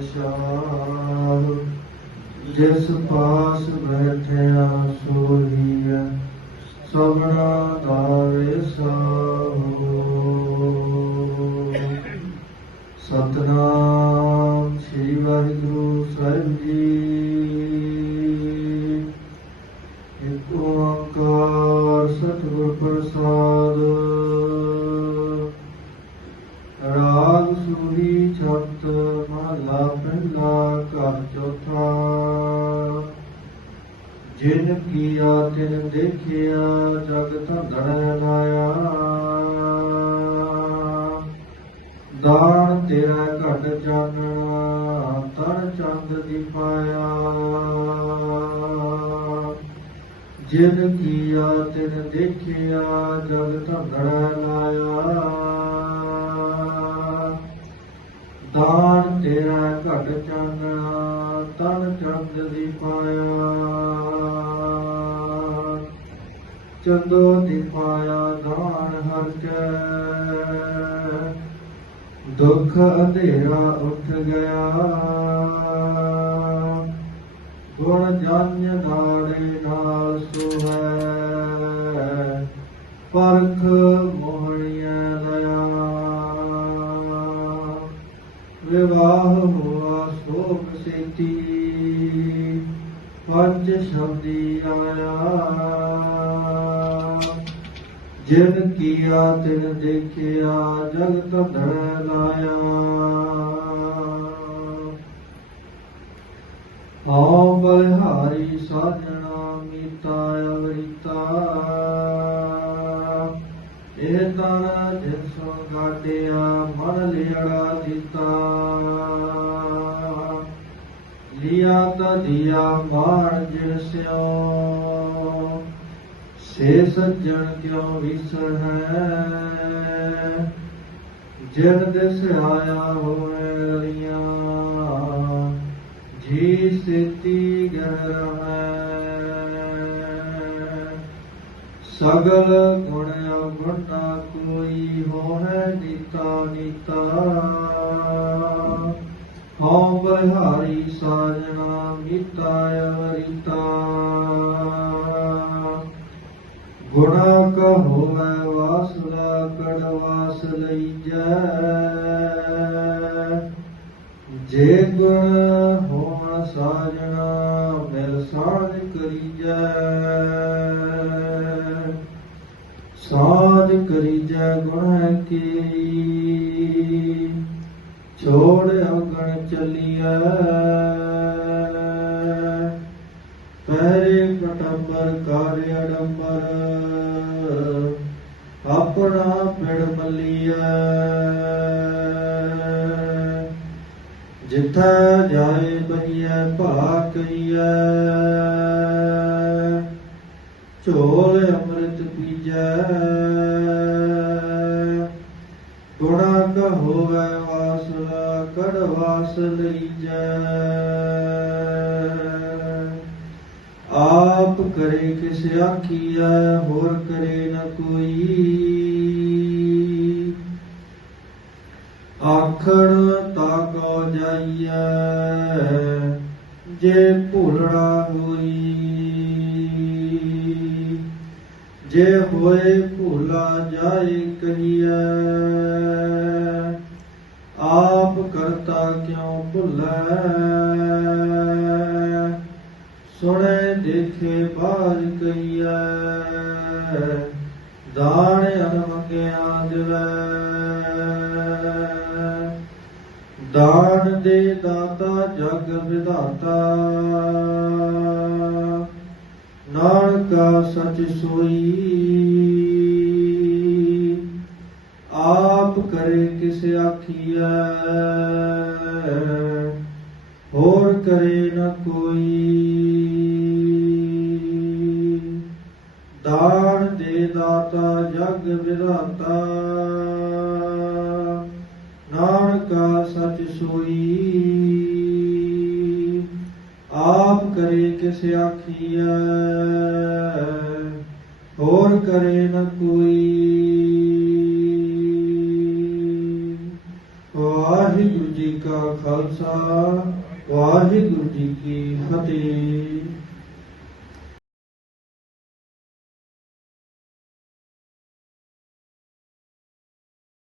ਸ਼ਾਹਦ ਬੈਠਿਆ ਸੋਹੀਐ ਸਭਨਾ ਦਾ ਵੇਸਾ ਮਹਲਾ ਪਹਿਲਾ ਘਰ ਚੌਥਾ ਜਿਨ ਕੀਆ, ਤਿਨ ਦੇਖਿਆ, ਜਗ ਧੰਦੜ ਲਾਇਆ ਦਾਨ ਤੇਰਾ ਘਟ ਜਾਣਾ ਤਰ ਚੰਦ ਦੀ ਪਾਇਆ। ਜਿਨ ਕੀਆ, ਤਿਨ ਦੇਖਿਆ, ਜਗ ਧੰਦੜ ਲਾਇਆ ਦਾਨ ਤੇਰਾ ਘਟ ਚਾਨਣਾ ਤਨ ਚੰਦ ਦੀ ਪਾਇਆ। ਚੰਦੋ ਦੀ ਪਾਇਆ ਦਾਨ ਹਰ ਕੈ। ਦੁੱਖ ਅੰਧੇਰਾ ਉੱਠ ਗਿਆ। ਗੁਣ ਜਨ ਨਾਰੇ ਨਾਲ ਸੁਹੈ। ਪਰਖ ਹੋਆ ਸੋਭ ਸੇਤੀ ਪੰਜ ਸ਼ਬਦੀ ਆਇਆ। ਜਿਨ ਕੀਆ, ਤਿਨ ਦੇਖਿਆ ਜਗਤ ਧੜ ਲਾਇਆ। ਆਉ ਬਲਿਹਾਰੀ ਸਾਜਣਾ ਮੀਤਾ ਅਵਰਿਤਾ। ਇਹ ਤਨ ਜਿਨ ਸੋ ਗਾਡਿਆ, ਮਨ ਲਿਆ ਲਿਆ ਤਾ ਦਿਆ ਮਾਣ ਜਿਨ ਸਿਓ। ਸੇ ਸੱਜਣ ਕਿਉ ਵਿਸਰ। ਹੈ ਜਿਨ ਦਿਸ ਆਇਆ ਹੋਏ ਰਲੀਆਂ, ਜੀ ਸੇਤੀ ਗਹਿ ਸਗਲ ਗੁਣ ਅਵਗੁਣ ਕੋਈ ਹੋਏ ਨੀਤਾ ਨੀਤਾ। ਹਉ ਬਲਿਹਾਰੀ ਸਾਜਣਾ ਮੀਤਾ ਅਵਰਿਤਾ ਗੁਣਾ ਕਹੋ ਮੈਂ ਵਾਸਨਾ ਕੜਵਾਸ ਲਈਜੈ ਜੇ ਗੁਣ ਹੋਣ ਸਾਜਣਾ ਮਿਲ ਸਾਜ ਕਰੀਜੈ ਸਾਜ ਕਰੀਜੈ ਗੁਣ ਕੀ ਚਲੀਐ ਪਹਿਰੇ ਕਟੰਬਰ ਕਾਰਿ ਅਡੰਬਰ, ਆਪਣਾ ਪਿੜ ਮਲੀਐ ਜਿੱਥੈ ਜਾਏ ਬਈਐ ਭਾ ਕਈਐ। ਝੋਲ ਅੰਮ੍ਰਿਤ ਪੀਜੈ। ਗੁਣਾ ਕ ਹੋਵੇ ਵਾਸ ਕੜ ਵਾਸ ਲਈਜੈ। ਆਪ ਕਰੇ ਕਿਸ ਆਖੀਐ, ਹੋਰ ਕਰੇ ਨ ਕੋਈ। ਆਖਣ ਤਾ ਕੋ ਜਾਈਐ, ਜੇ ਭੁਲੜਾ ਹੋਈ। ਜੇ ਹੋਏ ਭੁਲਾ ਜਾਏ ਕਹੀਐ ਆਪ ਕਰਤਾ ਕਿਉ ਭੁੱਲੈ? ਸੁਣੇ, ਦੇਖੇ, ਬਾਜ ਕਈਐ ਦਾਣ ਅਨਮਕਿਆ ਦਿਵੈ ਦਾਨ ਦੇ ਦਾਤਾ, ਜਗ ਵਿਧਾਤਾ। ਨਾਨਕਾ ਸਚ ਸੋਈ। ਹੋਰ ਕਰੇ ਨ ਕੋਈ। ਦਾਨ ਦੇ ਦਾਤਾ, ਜਗ ਵਿਧਾਤਾ ਨਾਨਕਾ ਸਚ ਸੋਈ। ਆਪ ਕਰੇ ਕਿਸ ਆਖੀਐ। ਹੋਰ ਕਰੇ ਨ ਕੋਈ। ਵਾਹਿਗੁਰੂ ਜੀ ਕਾ ਖਾਲਸਾ। ਵਾਹਿਗੁਰੂ ਜੀ ਕੀ ਫਤਿਹ।